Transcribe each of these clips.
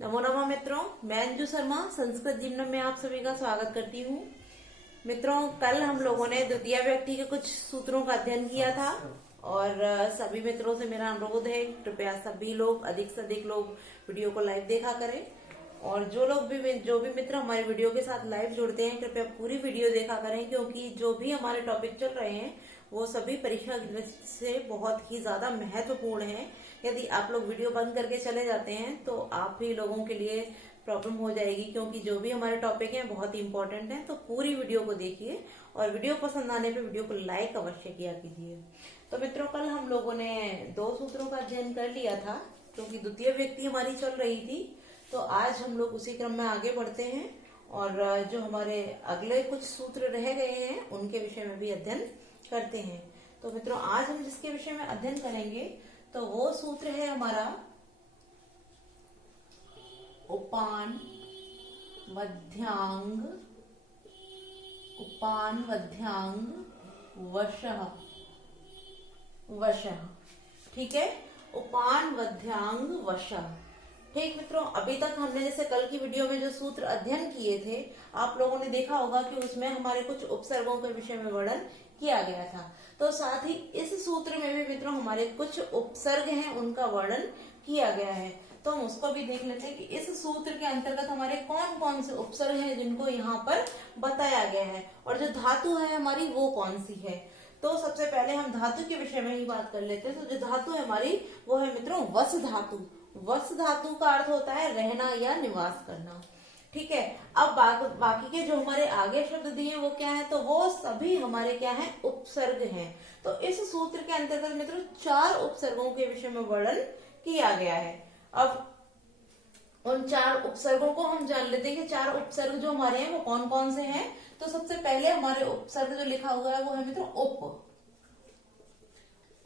नमो नमः मित्रों, मैं अंजू शर्मा संस्कृत जिम्नम में आप सभी का स्वागत करती हूँ। मित्रों, कल हम लोगों ने द्वितीय व्यक्ति के कुछ सूत्रों का अध्ययन किया था और सभी मित्रों से मेरा अनुरोध है, कृपया सभी लोग अधिक से अधिक लोग वीडियो को लाइव देखा करें और जो भी मित्र हमारे वीडियो के साथ लाइव जुड़ते हैं, कृपया पूरी वीडियो देखा करें, क्योंकि जो भी हमारे टॉपिक चल रहे हैं वो सभी परीक्षा की दृष्टि से बहुत ही ज्यादा महत्वपूर्ण है। यदि आप लोग वीडियो बंद करके चले जाते हैं तो आप ही लोगों के लिए प्रॉब्लम हो जाएगी, क्योंकि जो भी हमारे टॉपिक हैं बहुत ही इंपॉर्टेंट है। तो पूरी वीडियो को देखिए और वीडियो पसंद आने पे वीडियो को लाइक अवश्य किया कीजिए। तो मित्रों, कल हम लोगों ने 2 सूत्रों का अध्ययन कर लिया था, क्योंकि द्वितीय व्यक्ति हमारी चल रही थी। तो आज हम लोग उसी क्रम में आगे बढ़ते हैं और जो हमारे अगले कुछ सूत्र रह गए हैं उनके विषय में भी अध्ययन करते हैं। तो मित्रों, आज हम जिसके विषय में अध्ययन करेंगे तो वो सूत्र है हमारा उपान वध्यांग वशः वशः। ठीक है, उपान वध्यांग वशः। ठीक मित्रों, अभी तक हमने जैसे कल की वीडियो में जो सूत्र अध्ययन किए थे, आप लोगों ने देखा होगा कि उसमें हमारे कुछ उपसर्गों के विषय में वर्णन किया गया था। तो साथ ही इस सूत्र में भी मित्रों हमारे कुछ उपसर्ग हैं, उनका वर्णन किया गया है। तो हम उसको भी देख लेते हैं कि इस सूत्र के अंतर्गत हमारे कौन कौन से उपसर्ग हैं जिनको यहाँ पर बताया गया है, और जो धातु है हमारी वो कौन सी है। तो सबसे पहले हम धातु के विषय में ही बात कर लेते हैं। तो जो धातु है हमारी वो है मित्रों वस धातु। वस धातु का अर्थ होता है रहना या निवास करना। ठीक है, अब बाकी के जो हमारे आगे शब्द दिए वो क्या है, तो वो सभी हमारे क्या है, उपसर्ग हैं। तो इस सूत्र के अंतर्गत मित्रों 4 उपसर्गों के विषय में वर्णन किया गया है। अब उन 4 उपसर्गों को हम जान लेते हैं कि 4 उपसर्ग जो हमारे हैं वो कौन कौन से हैं। तो सबसे पहले हमारे उपसर्ग जो लिखा हुआ है वो है मित्रों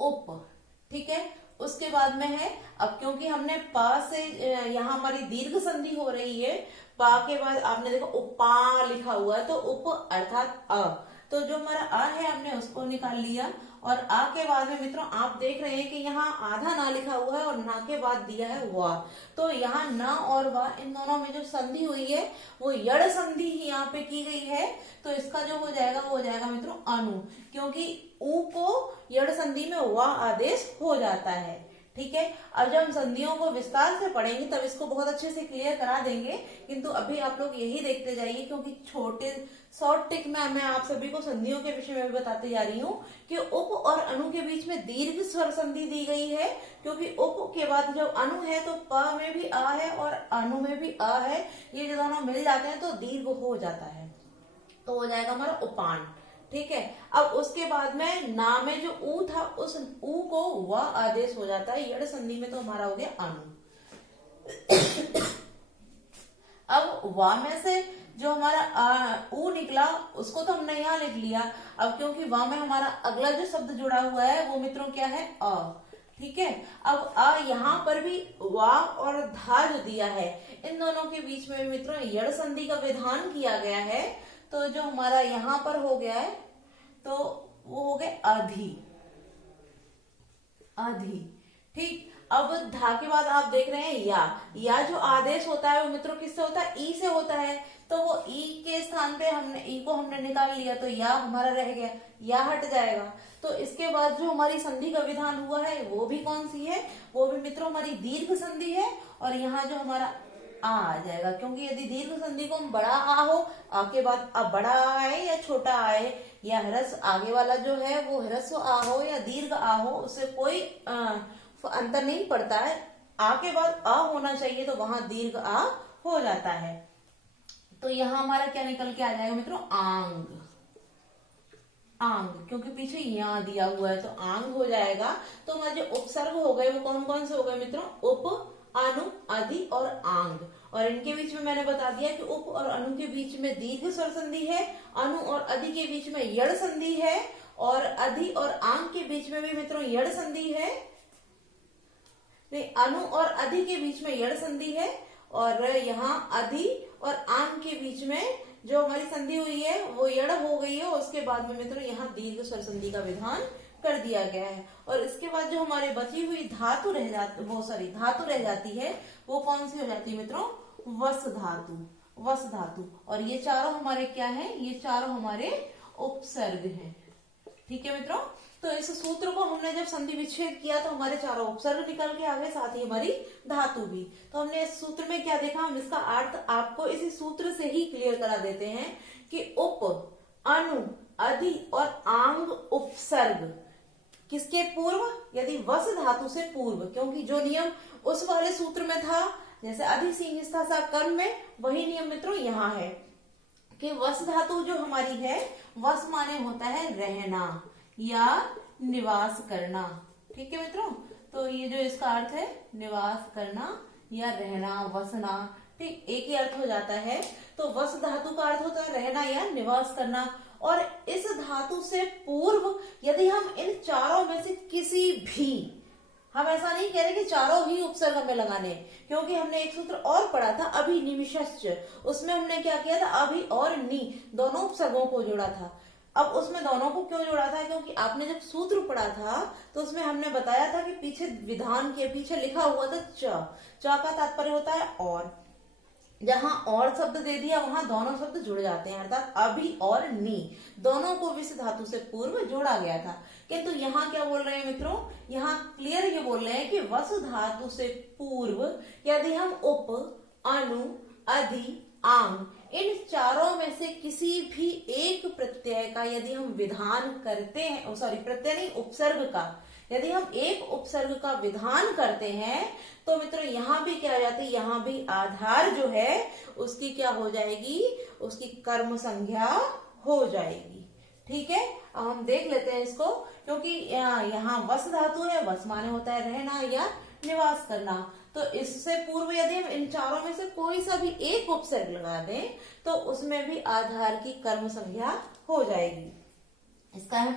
उप। ठीक है, उसके बाद में है, अब क्योंकि हमने पा से यहाँ हमारी दीर्घ संधि हो रही है, पा के बाद आपने देखो उपा लिखा हुआ है, तो उप अर्थात अ। तो जो हमारा अ है हमने उसको निकाल लिया, और आ के बाद में मित्रों आप देख रहे हैं कि यहाँ आधा ना लिखा हुआ है और ना के बाद दिया है वा। तो यहाँ न और वा इन दोनों में जो संधि हुई है वो यड़ संधि ही यहाँ पे की गई है। तो इसका जो हो जाएगा वो हो जाएगा मित्रों अनु, क्योंकि ऊ को यड़ संधि में वा आदेश हो जाता है। ठीक है, अब जब हम संधियों को विस्तार से पढ़ेंगे तब इसको बहुत अच्छे से क्लियर करा देंगे, किंतु अभी आप लोग यही देखते जाइए, क्योंकि छोटे शॉर्ट टिक में मैं आप सभी को संधियों के विषय में भी बताते जा रही हूँ कि उप और अनु के बीच में दीर्घ स्वर संधि दी गई है, क्योंकि उप के बाद जब अनु है तो प में भी आ है और अनु में भी आ है, ये जो दोनों मिल जाते हैं तो दीर्घ हो जाता है, तो हो जाएगा हमारा उपान। ठीक है, अब उसके बाद में ना में जो ऊ था उस ऊ को व आदेश हो जाता है यड़ संधि में, तो हमारा हो गया अनु। अब वा में से जो हमारा ऊ निकला उसको तो हमने यहाँ लिख लिया। अब क्योंकि वा में हमारा अगला जो शब्द जुड़ा हुआ है वो मित्रों क्या है, अ। ठीक है, अब अ यहाँ पर भी वा और धा जो दिया है इन दोनों के बीच में मित्रों यड़ संधि का विधान किया गया है। तो जो हमारा यहाँ पर हो गया है तो वो हो गए आधी। ठीक, अब धा के बाद आप देख रहे हैं या जो आदेश होता है वो मित्रों किससे होता है, ई से होता है। तो वो ई के स्थान पे ई को हमने निकाल लिया, तो या हमारा रह गया, या हट जाएगा। तो इसके बाद जो हमारी संधि का विधान हुआ है वो भी कौन सी है, वो भी मित्रों हमारी दीर्घ संधि है, और यहाँ जो हमारा आ जाएगा, क्योंकि यदि दीर्घ संधि को हम बड़ा आ हो, आ के बाद अब बड़ा आ आए या छोटा आए, या ह्रस्व आगे वाला जो है वो ह्रस्व आ हो या दीर्घ आ हो, उससे कोई अंतर नहीं पड़ता है। आ के बाद आ होना चाहिए तो वहां दीर्घ आ हो जाता है। तो यहाँ हमारा क्या निकल के आ जाएगा मित्रों, आंग, क्योंकि पीछे यहाँ दिया हुआ है तो आंग हो जाएगा। तो हमारे जो उपसर्ग हो गए वो कौन कौन से हो गए मित्रों, उप, अनु, अधि और आंग। और इनके बीच में मैंने बता दिया कि उप और अनु के बीच में दीर्घ स्वर संधि है, अनु और अधि के बीच में यड़ संधि है, और अधि और आंग के बीच में भी मित्रों यड़ संधि है। नहीं, अनु और अधि के बीच में यड़ संधि है, और यहाँ अधि और आंग के बीच में जो हमारी संधि हुई है वो यड़ हो गई है। उसके बाद में मित्रों यहाँ दीर्घ स्वर संधि का विधान कर दिया गया है। और इसके बाद जो हमारे बची हुई धातु रह जाती, धातु रह जाती है, वो कौन सी हो जाती है मित्रों? वस धातु। वस धातु। और ये चारों हमारे क्या है? ये चारों हमारे उपसर्ग हैं। ठीक है मित्रों, तो इस सूत्र को हमने जब संधि विच्छेद किया तो हमारे चारों उपसर्ग निकल के आ गए, साथ ही हमारी धातु भी। तो हमने इस सूत्र में क्या देखा? हम इसका अर्थ आपको इसी सूत्र से ही क्लियर करा देते हैं कि उप, अनु, अधि और आंग उपसर्ग किसके पूर्व? यदि वस धातु से पूर्व, क्योंकि जो नियम उस वाले सूत्र में था, जैसे अधि सिंह सा कर्म में, वही नियम मित्रों यहाँ है कि वस धातु जो हमारी है, वस माने होता है रहना या निवास करना। ठीक है मित्रों, तो ये जो इसका अर्थ है निवास करना या रहना, वसना, ठीक, एक ही अर्थ हो जाता है। तो वस धातु का अर्थ होता है रहना या निवास करना। और इस धातु से पूर्व यदि हम इन चारों में से किसी भी, हम ऐसा नहीं कह रहे कि चारों ही उपसर्ग हमें लगाने, क्योंकि हमने एक सूत्र और पढ़ा था अभी निमिषश्च, उसमें हमने क्या किया था? अभी और नी दोनों उपसर्गों को जोड़ा था। अब उसमें दोनों को क्यों जोड़ा था? क्योंकि आपने जब सूत्र पढ़ा था तो उसमें हमने बताया था कि पीछे विधान के पीछे लिखा हुआ था च का तात्पर्य होता है और, जहां और शब्द दे दिया वहां दोनों शब्द जुड़ जाते हैं, अर्थात अभी और नी दोनों को विस धातु से पूर्व जोड़ा गया था। किंतु यहाँ क्या बोल रहे हैं मित्रों? यहाँ क्लियर ये बोल रहे हैं कि वस धातु से पूर्व यदि हम उप, अनु, अधि, आंग इन चारों में से किसी भी एक प्रत्यय का यदि हम विधान करते हैं, सॉरी प्रत्यय नहीं, उपसर्ग का, यदि हम एक उपसर्ग का विधान करते हैं तो मित्रों यहाँ भी क्या हो जाती है? यहाँ भी आधार जो है उसकी क्या हो जाएगी? उसकी कर्म संज्ञा हो जाएगी। ठीक है, अब हम देख लेते हैं इसको, क्योंकि यहाँ वस धातु है, वस माने होता है रहना या निवास करना। तो इससे पूर्व यदि हम इन चारों में से कोई सा भी एक उपसर्ग लगा दें तो उसमें भी आधार की कर्म संज्ञा हो जाएगी। इसका हम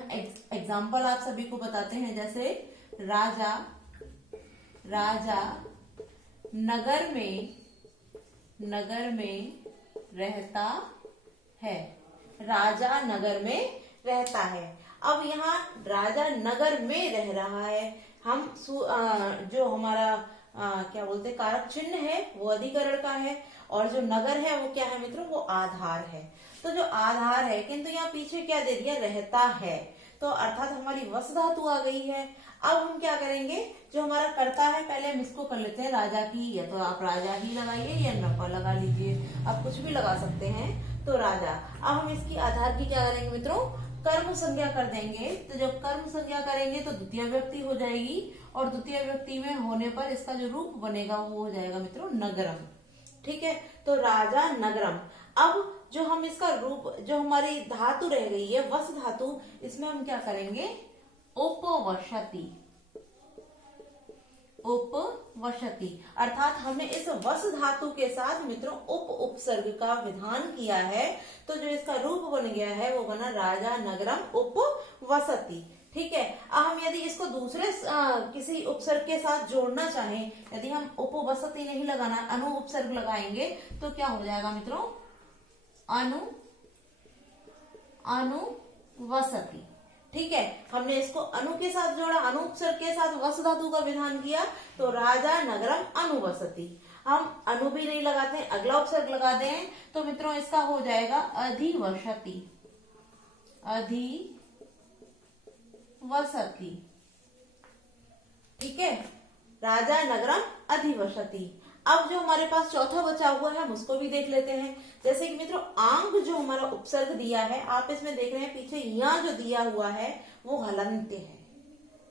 एग्जाम्पल आप सभी को बताते हैं, जैसे राजा, राजा नगर में रहता है। राजा नगर में रहता है। अब यहाँ राजा नगर में रह रहा है, हम जो हमारा क्या बोलते हैं कारक चिन्ह है वो अधिकरण का है, और जो नगर है वो क्या है मित्रों? वो आधार है। तो जो आधार है, किंतु यहाँ पीछे क्या दे दिया? रहता है, तो अर्थात हमारी वस धातु आ गई है। अब हम क्या करेंगे? जो हमारा कर्ता है, पहले हम इसको कर लेते हैं राजा की, या तो आप राजा ही लगाइए या नफा लगा लीजिए, आप कुछ भी लगा सकते हैं। तो राजा, अब हम इसकी आधार की क्या करेंगे मित्रों? कर्म संज्ञा कर देंगे। तो जब कर्म संज्ञा करेंगे तो द्वितीय व्यक्ति हो जाएगी, और द्वितीय व्यक्ति में होने पर इसका जो रूप बनेगा वो हो जाएगा मित्रों नगरम। ठीक है, तो राजा नगरम। अब जो हम इसका रूप, जो हमारी धातु रह गई है वस धातु, इसमें हम क्या करेंगे? उपवसति। उपवसति अर्थात हमने इस वस धातु के साथ मित्रों उप उपसर्ग का विधान किया है, तो जो इसका रूप बन गया है वो बना राजा नगरम उपवसति। ठीक है, अब हम यदि इसको दूसरे किसी उपसर्ग के साथ जोड़ना चाहें, यदि हम उपवसति नहीं लगाना, अनु उपसर्ग लगाएंगे तो क्या हो जाएगा मित्रों? अनुवसति। ठीक है, हमने इसको अनु के साथ जोड़ा, अनु उपसर्ग के साथ वस धातु का विधान किया, तो राजा नगरम अनुवसति। हम अनु भी नहीं लगाते, अगला उपसर्ग लगा दें तो मित्रों इसका हो जाएगा अधिवसति। अधिवसति। ठीक है, राजा नगरम अधिवसति। अब जो हमारे पास चौथा बचा हुआ है हम उसको भी देख लेते हैं। जैसे कि मित्रों आंग जो हमारा उपसर्ग दिया है, आप इसमें देख रहे हैं पीछे यहाँ जो दिया हुआ है वो हलंत्य है।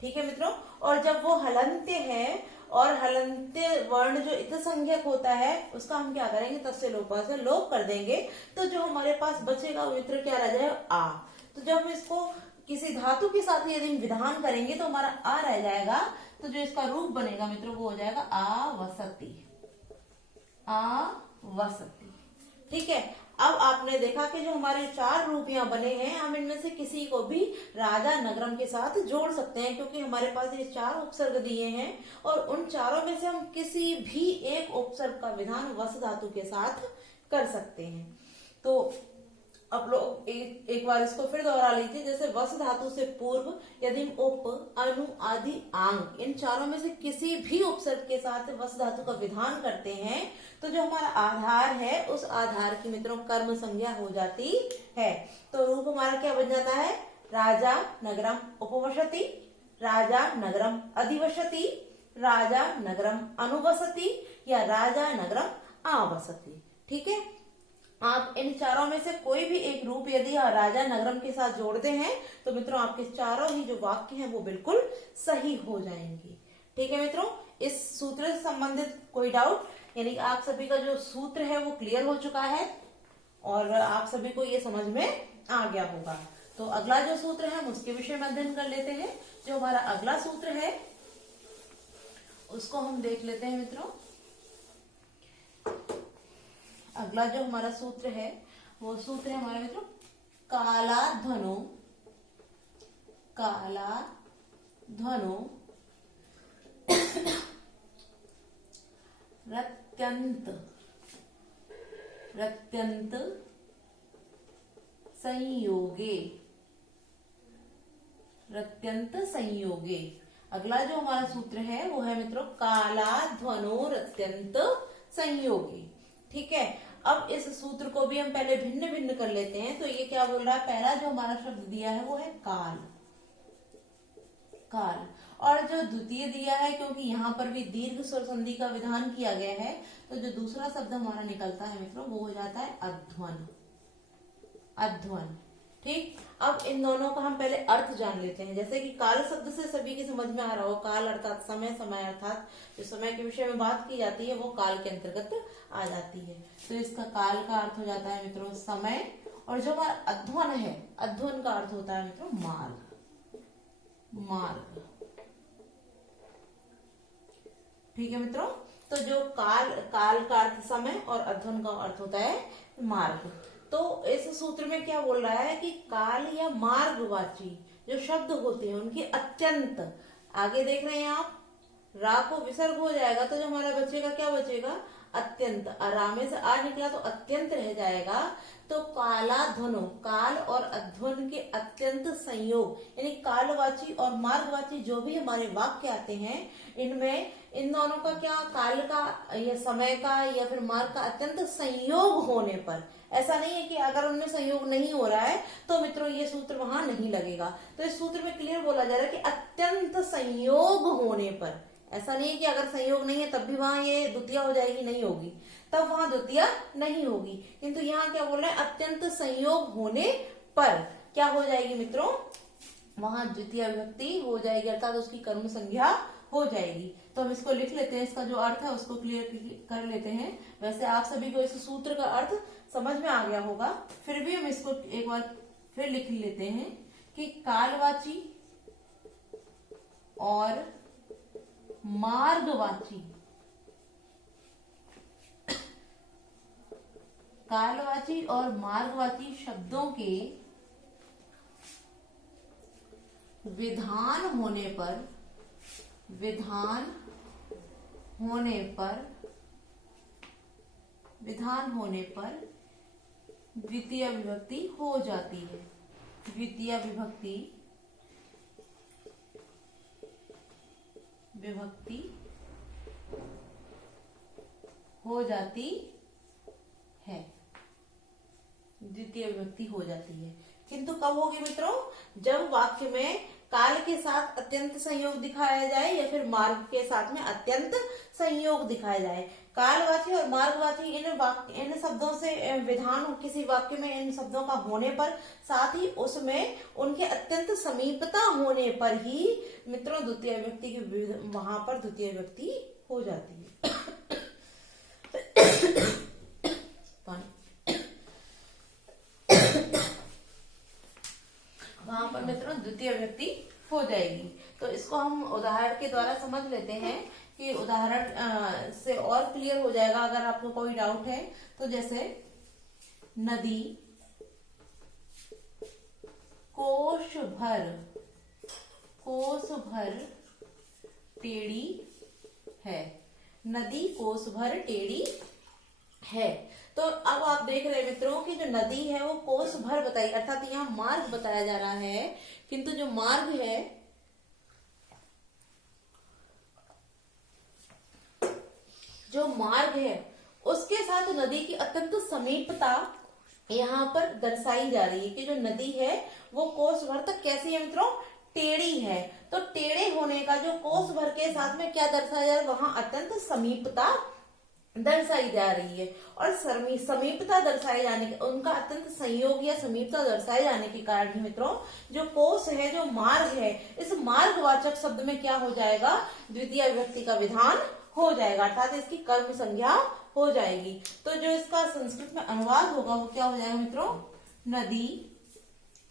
ठीक है मित्रों, और जब वो हलंत्य है और हलंत्य वर्ण जो इत संज्ञक होता है उसका हम क्या करेंगे? तस्य लोपा से लोप कर देंगे, तो जो हमारे पास बचेगा वो मित्र क्या रह जाएगा? आ। तो जब हम इसको किसी धातु के साथ यदि हम विधान करेंगे तो हमारा आ रह जाएगा, तो जो इसका रूप बनेगा मित्रों वो हो जाएगा आवसति। आवसति। ठीक है, अब आपने देखा कि जो हमारे चार रूप यहाँ बने हैं, हम इनमें से किसी को भी राजा नगरम के साथ जोड़ सकते हैं, क्योंकि हमारे पास ये चार उपसर्ग दिए हैं और उन चारों में से हम किसी भी एक उपसर्ग का विधान वस धातु के साथ कर सकते हैं। तो आप लोग एक बार इसको फिर दोहरा लीजिए। जैसे वस धातु से पूर्व यदि हम उप, अनु, आदि, आंग इन चारों में से किसी भी उपसर्ग के साथ वस धातु का विधान करते हैं तो जो हमारा आधार है उस आधार की मित्रों कर्म संज्ञा हो जाती है। तो रूप हमारा क्या बन जाता है? राजा नगरम उपवसति, राजा नगरम अधिवसति, राजा नगरम अनुवसति या राजा नगरम आवसति। ठीक है, आप इन चारों में से कोई भी एक रूप यदि राजा नगरम के साथ जोड़ते हैं तो मित्रों आपके चारों ही जो वाक्य हैं वो बिल्कुल सही हो जाएंगे। ठीक है मित्रों, इस सूत्र से संबंधित कोई डाउट? यानी आप सभी का जो सूत्र है वो क्लियर हो चुका है और आप सभी को ये समझ में आ गया होगा। तो अगला जो सूत्र है हम उसके विषय में अध्ययन कर लेते हैं। जो हमारा अगला सूत्र है उसको हम देख लेते हैं मित्रों। अगला जो हमारा सूत्र है वो सूत्र है हमारा मित्रों कालाध्वनो, कालाध्वनो रत्यंत, रत्यंत संयोगे, रत्यंत संयोगे। अगला जो हमारा सूत्र है वो है मित्रों कालाध्वनो रत्यंत संयोगे। ठीक है, अब इस सूत्र को भी हम पहले भिन्न भिन्न कर लेते हैं। तो ये क्या बोल रहा है? पहला जो हमारा शब्द दिया है वो है काल, काल। और जो द्वितीय दिया है, क्योंकि यहाँ पर भी दीर्घ स्वर संधि का विधान किया गया है, तो जो दूसरा शब्द हमारा निकलता है मित्रों वो हो जाता है अध्वन, अध्वन। ठीक, अब इन दोनों का हम पहले अर्थ जान लेते हैं। जैसे कि काल शब्द से सभी की समझ में आ रहा हो, काल अर्थात समय, समय अर्थात जो समय के विषय में बात की जाती है वो काल के अंतर्गत आ जाती है। तो इसका काल का अर्थ हो जाता है मित्रों समय, और जो हमारा अध्वन है, अध्वन का अर्थ होता है मित्रों मार्ग, मार्ग। ठीक है मित्रों, तो जो काल, काल का अर्थ समय और अध्वन का अर्थ होता है मार्ग। तो इस सूत्र में क्या बोल रहा है कि काल या मार्गवाची जो शब्द होते हैं उनके अत्यंत, आगे देख रहे हैं आप रा को विसर्ग हो जाएगा तो जो हमारा बचेगा क्या बचेगा? अत्यंत। रा में से आ निकला तो अत्यंत रह जाएगा। तो कालाध्वनो, काल और अध्वन के अत्यंत संयोग, यानी कालवाची और मार्गवाची जो भी हमारे वाक्य आते हैं इनमें इन दोनों का क्या, काल का या समय का या फिर मार्ग का अत्यंत संयोग होने पर, ऐसा नहीं है कि अगर उनमें संयोग नहीं हो रहा है तो मित्रों ये सूत्र वहां नहीं लगेगा। तो इस सूत्र में क्लियर बोला जा रहा है कि अत्यंत संयोग होने पर, ऐसा नहीं है कि अगर संयोग नहीं है तब भी वहां ये द्वितीय हो जाएगी, नहीं होगी, तब वहां द्वितीय नहीं होगी। किंतु यहाँ क्या बोल रहे हैं? अत्यंत संयोग होने पर क्या हो जाएगी मित्रों? वहां द्वितीय विभक्ति हो जाएगी, अर्थात उसकी कर्म संज्ञा हो जाएगी। तो हम इसको लिख लेते हैं, इसका जो अर्थ है उसको क्लियर कर लेते हैं। वैसे आप सभी को इस सूत्र का अर्थ समझ में आ गया होगा, फिर भी हम इसको एक बार फिर लिख लेते हैं कि कालवाची और मार्गवाची, कालवाची और मार्गवाची शब्दों के विधान होने पर, विधान होने पर, विधान होने पर द्वितीय विभक्ति हो जाती है, द्वितीय विभक्ति, विभक्ति हो जाती है, द्वितीय विभक्ति हो जाती है। किंतु कब होगी मित्रों? जब वाक्य में काल के साथ अत्यंत संयोग दिखाया जाए या फिर मार्ग के साथ में अत्यंत संयोग दिखाया जाए। कालवाची और मार्गवाची इन शब्दों से विधान किसी वाक्य में इन शब्दों का होने पर, साथ ही उसमें उनके अत्यंत समीपता होने पर ही मित्रों द्वितीय विभक्ति की वहां पर द्वितीय विभक्ति हो जाती है। वहां पर मित्रों द्वितीय विभक्ति हो जाएगी। तो इसको हम उदाहरण के द्वारा समझ लेते हैं कि उदाहरण से और क्लियर हो जाएगा अगर आपको कोई डाउट है। तो जैसे नदी कोश भर टेढ़ी है, नदी कोस भर टेढ़ी है। तो अब आप देख रहे हैं मित्रों कि जो नदी है वो कोस भर बताई, अर्थात यहाँ मार्ग बताया जा रहा है, किंतु जो मार्ग है, जो मार्ग है उसके साथ नदी की अत्यंत समीपता यहाँ पर दर्शाई जा रही है कि जो नदी है वो कोस भर तक कैसी है मित्रों, टेढ़ी है। तो टेढ़े होने का जो कोस भर के साथ में क्या दर्शाया जा रहा है, वहां अत्यंत समीपता दर्शाई जा रही है। और समीपता दर्शाए जाने के, उनका अत्यंत संयोग या समीपता दर्शाए जाने के कारण ही मित्रों जो कोस है, जो मार्ग है, इस मार्गवाचक शब्द में क्या हो जाएगा, द्वितीय विभक्ति का विधान हो जाएगा, अर्थात इसकी कर्म संज्ञा हो जाएगी। तो जो इसका संस्कृत में अनुवाद होगा वो क्या हो जाएगा मित्रों, नदी।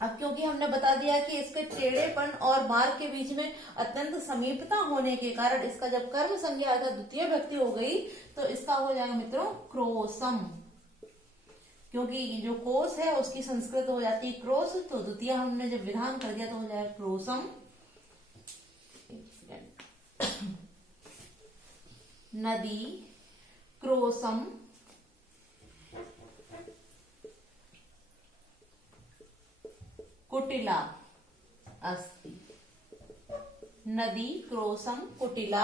अब क्योंकि हमने बता दिया कि इसके टेढ़ेपन और मार्ग के बीच में अत्यंत समीपता होने के कारण इसका जब कर्म संज्ञा अर्थात द्वितीय विभक्ति हो गई तो इसका हो जाएगा मित्रों क्रोसम, क्योंकि जो कोस है उसकी संस्कृत हो जाती है क्रोस, तो द्वितीय हमने जब विधान कर दिया तो हो जाएगा क्रोसम। नदी क्रोसम कुटिला अस्ति, नदी क्रोसम कुटिला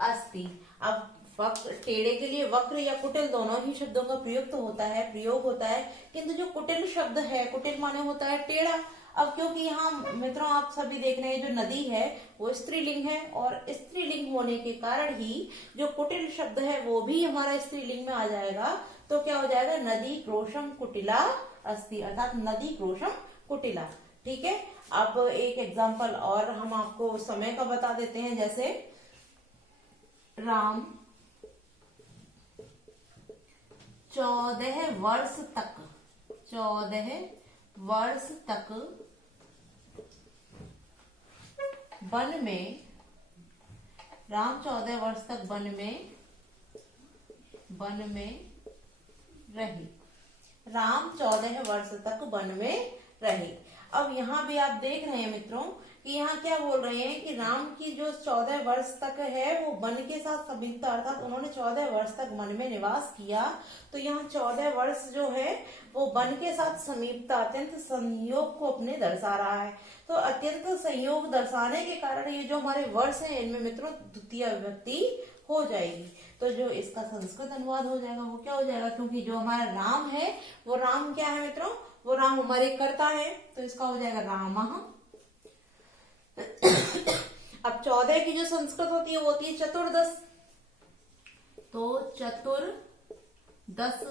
अस्ति। अब वक्र, टेढ़े के लिए वक्र या कुटिल दोनों ही शब्दों का प्रयोग होता है, किंतु जो कुटिल शब्द है, कुटिल माने होता है टेढ़ा। अब क्योंकि यहाँ मित्रों आप सभी देख रहे हैं जो नदी है वो स्त्रीलिंग है, और स्त्रीलिंग होने के कारण ही जो कुटिल शब्द है वो भी हमारा स्त्रीलिंग में आ जाएगा। तो क्या हो जाएगा, नदी क्रोशम कुटिला अस्ति, अर्थात नदी क्रोशम कुटिला। ठीक है, अब एक एग्जाम्पल और हम आपको समय का बता देते हैं। जैसे राम 14 वर्ष तक वन में, राम 14 वर्ष तक वन में रहे, राम 14 वर्ष तक वन में रहे। अब यहाँ भी आप देख रहे हैं मित्रों कि यहाँ क्या बोल रहे हैं कि राम की जो 14 वर्ष तक है वो वन के साथ समीपता, अर्थात उन्होंने 14 वर्ष तक वन में निवास किया। तो यहाँ 14 वर्ष जो है वो वन के साथ समीपता, अत्यंत संयोग को अपने दर्शा रहा है। तो अत्यंत संयोग दर्शाने के कारण ये जो हमारे वर्ष हैं इनमें मित्रों द्वितीय विभक्ति हो जाएगी। तो जो इसका संस्कृत अनुवाद हो जाएगा वो क्या हो जाएगा, क्योंकि जो हमारा राम है वो राम क्या है मित्रों, वो राम हमारे कर्ता है, तो इसका हो जाएगा रामः। अब 14 की जो संस्कृत होती है वो होती है चतुर्दश, तो चतुर्दश।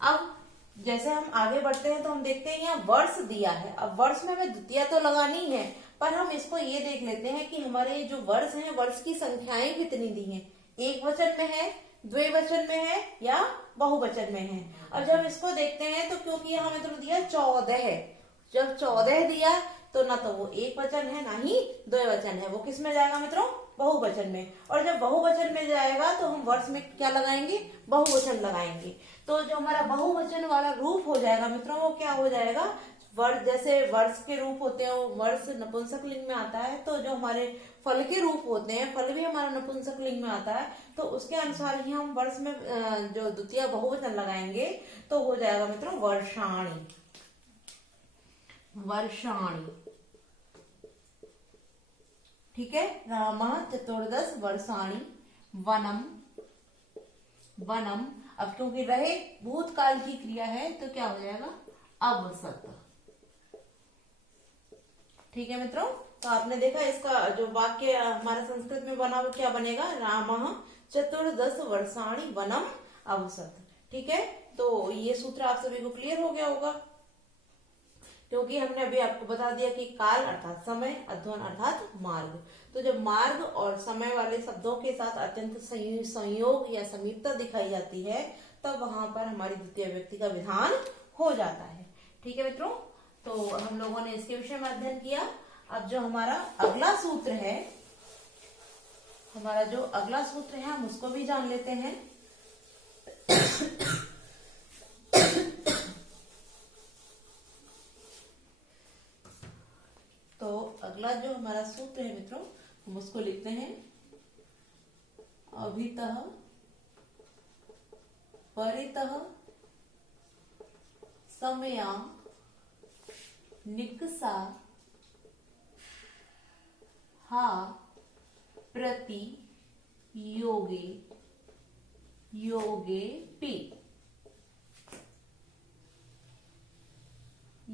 अब जैसे हम आगे बढ़ते हैं तो हम देखते हैं यहाँ वर्ष दिया है। अब वर्ष में हमें द्वितीय तो लगानी है, पर हम इसको ये देख लेते हैं कि हमारे जो वर्ष हैं वर्ष की संख्याएं कितनी दी हैं, एक वचन में है, द्विवचन में है या बहुवचन में है। अब जब इसको देखते हैं तो क्योंकि यहाँ मित्रों दिया 14 है, जब 14 दिया तो ना तो वो एक वचन है ना ही द्विवचन है, वो किस में जाएगा मित्रों, बहुवचन में। और जब बहुवचन में जाएगा तो हम वर्ष में क्या लगाएंगे, बहुवचन लगाएंगे। तो जो हमारा बहुवचन वाला रूप हो जाएगा मित्रों वो क्या हो जाएगा, वर्ष, जैसे वर्ष के रूप होते हैं वर्ष नपुंसक लिंग में आता है, तो जो हमारे फल के रूप होते हैं फल भी हमारा नपुंसक लिंग में आता है, तो उसके अनुसार ही हम वर्ष में जो द्वितीय बहुवचन लगाएंगे तो हो जाएगा मित्रों वर्षाणि, वर्षाणि। ठीक है, रामः चतुर्दश वर्षाणि वनम, वनम। अब क्योंकि रहे भूतकाल की क्रिया है तो क्या हो जाएगा अवसत। ठीक है मित्रों, तो आपने देखा इसका जो वाक्य हमारा संस्कृत में बना वो क्या बनेगा, रामः चतुर्दश वर्षाणि वनम अवसत। ठीक है, तो ये सूत्र आप सभी को क्लियर हो गया होगा, क्योंकि हमने अभी आपको बता दिया कि काल अर्थात समय, अध्वन अर्थात मार्ग। तो जब मार्ग और समय वाले शब्दों के साथ अत्यंत संयोग या समीपता दिखाई जाती है तब वहां पर हमारी द्वितीय व्यक्ति का विधान हो जाता है। ठीक है मित्रों, तो हम लोगों ने इसके विषय में अध्ययन किया। अब जो हमारा अगला सूत्र है, हमारा जो अगला सूत्र है हम उसको भी जान लेते हैं। तो अगला जो हमारा सूत्र है मित्रों हम उसको लिखते हैं अभितः परितः समया निकषा हा प्रति योगे योगे पी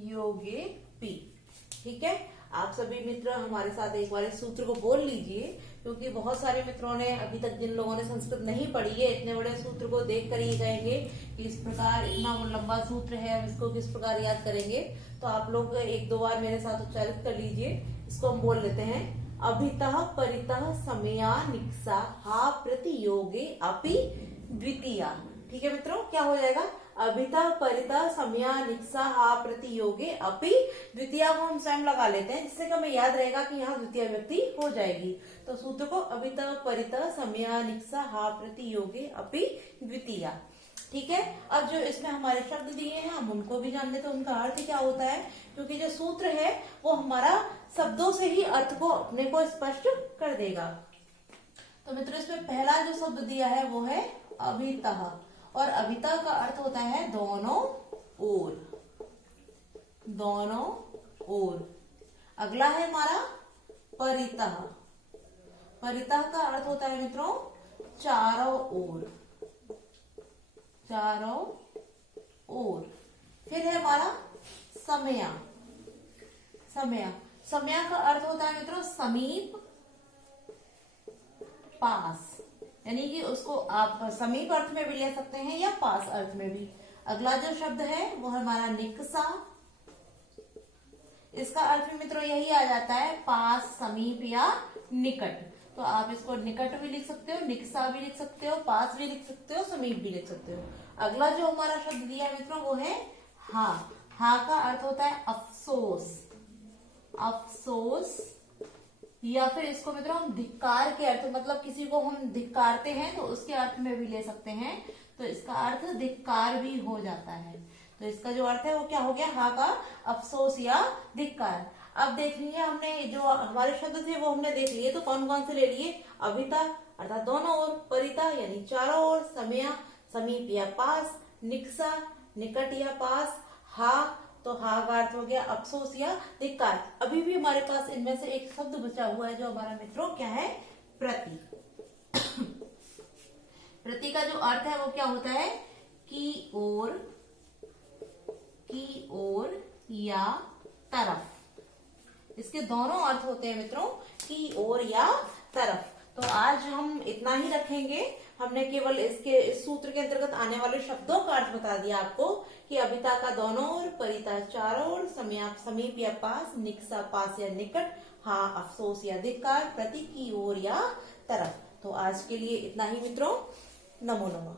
योगे पी। ठीक है, आप सभी मित्र हमारे साथ एक बार इस सूत्र को बोल लीजिए, क्योंकि बहुत सारे मित्रों ने अभी तक, जिन लोगों ने संस्कृत नहीं पढ़ी है, इतने बड़े सूत्र को देख कर ही कहेंगे कि इस प्रकार इतना लंबा सूत्र है, हम इसको किस प्रकार याद करेंगे। तो आप लोग एक दो बार मेरे साथ उच्चारित कर लीजिए। इसको हम बोल लेते हैं, अभितः परितः समया निकषा हा प्रतियोगे अपि द्वितीया। ठीक है मित्रों, क्या हो जाएगा, अभितः परितः समया निकषा हा प्रतियोगे अपि द्वितीया को हम स्वयं लगा लेते हैं, जिससे कि हमें याद रहेगा कि यहाँ द्वितीय व्यक्ति हो जाएगी। तो सूत्र को अभितः परितः समया निकषा हा प्रतियोगे अपि द्वितीया। ठीक है, अब जो इसमें हमारे शब्द दिए हैं हम उनको भी जान लेते हैं, उनका अर्थ क्या होता है, क्योंकि जो सूत्र है वो हमारा शब्दों से ही अर्थ को अपने को स्पष्ट कर देगा। तो मित्रों, इसमें पहला जो शब्द दिया है वो है अभितः, और अभितः का अर्थ होता है दोनों ओर, दोनों ओर। अगला है हमारा परितः, परितः का अर्थ होता है मित्रों चारों ओर, चारों ओर। फिर है हमारा समया, समया, समया का अर्थ होता है मित्रों समीप, पास, यानी कि उसको आप समीप अर्थ में भी ले सकते हैं या पास अर्थ में भी। अगला जो शब्द है वो हमारा निकषा, इसका अर्थ भी मित्रों यही आ जाता है, पास, समीप या निकट। तो आप इसको निकट भी लिख सकते हो, निकषा भी लिख सकते हो, पास भी लिख सकते हो, समीप भी लिख सकते हो। अगला जो हमारा शब्द दिया है मित्रों वो है हा, हा का अर्थ होता है अफसोस, अफसोस, या फिर इसको मित्रों हम धिक्कार के अर्थ, मतलब किसी को हम धिक्कारते हैं तो उसके अर्थ में भी ले सकते हैं, तो इसका अर्थ धिक्कार भी हो जाता है। तो इसका जो अर्थ है वो क्या हो गया, हा का अफसोस या धिक्कार। अब देख लीजिए, हमने जो हमारे शब्द थे वो हमने देख लिए, तो कौन कौन से ले लिए, अभितः अर्थात दोनों ओर, परितः यानी चारों ओर, समया समीप या पास, निकषा निकट या पास, हा तो हा का अर्थ हो गया अफसोस या धिक्कार। अभी भी हमारे पास इनमें से एक शब्द बचा हुआ है जो हमारा मित्रों क्या है, प्रति। प्रति का जो अर्थ है वो क्या होता है, की ओर या तरफ। इसके दोनों अर्थ होते हैं मित्रों, की ओर या तरफ। तो आज हम इतना ही रखेंगे। हमने केवल इस सूत्र के अंतर्गत आने वाले शब्दों का अर्थ बता दिया आपको कि अभितः का दोनों ओर, परितः चारों ओर, समया समीप या पास, निकषा पास या निकट, हा अफसोस या धिक्कार, प्रति की ओर या तरफ। तो आज के लिए इतना ही मित्रों, नमो नमः।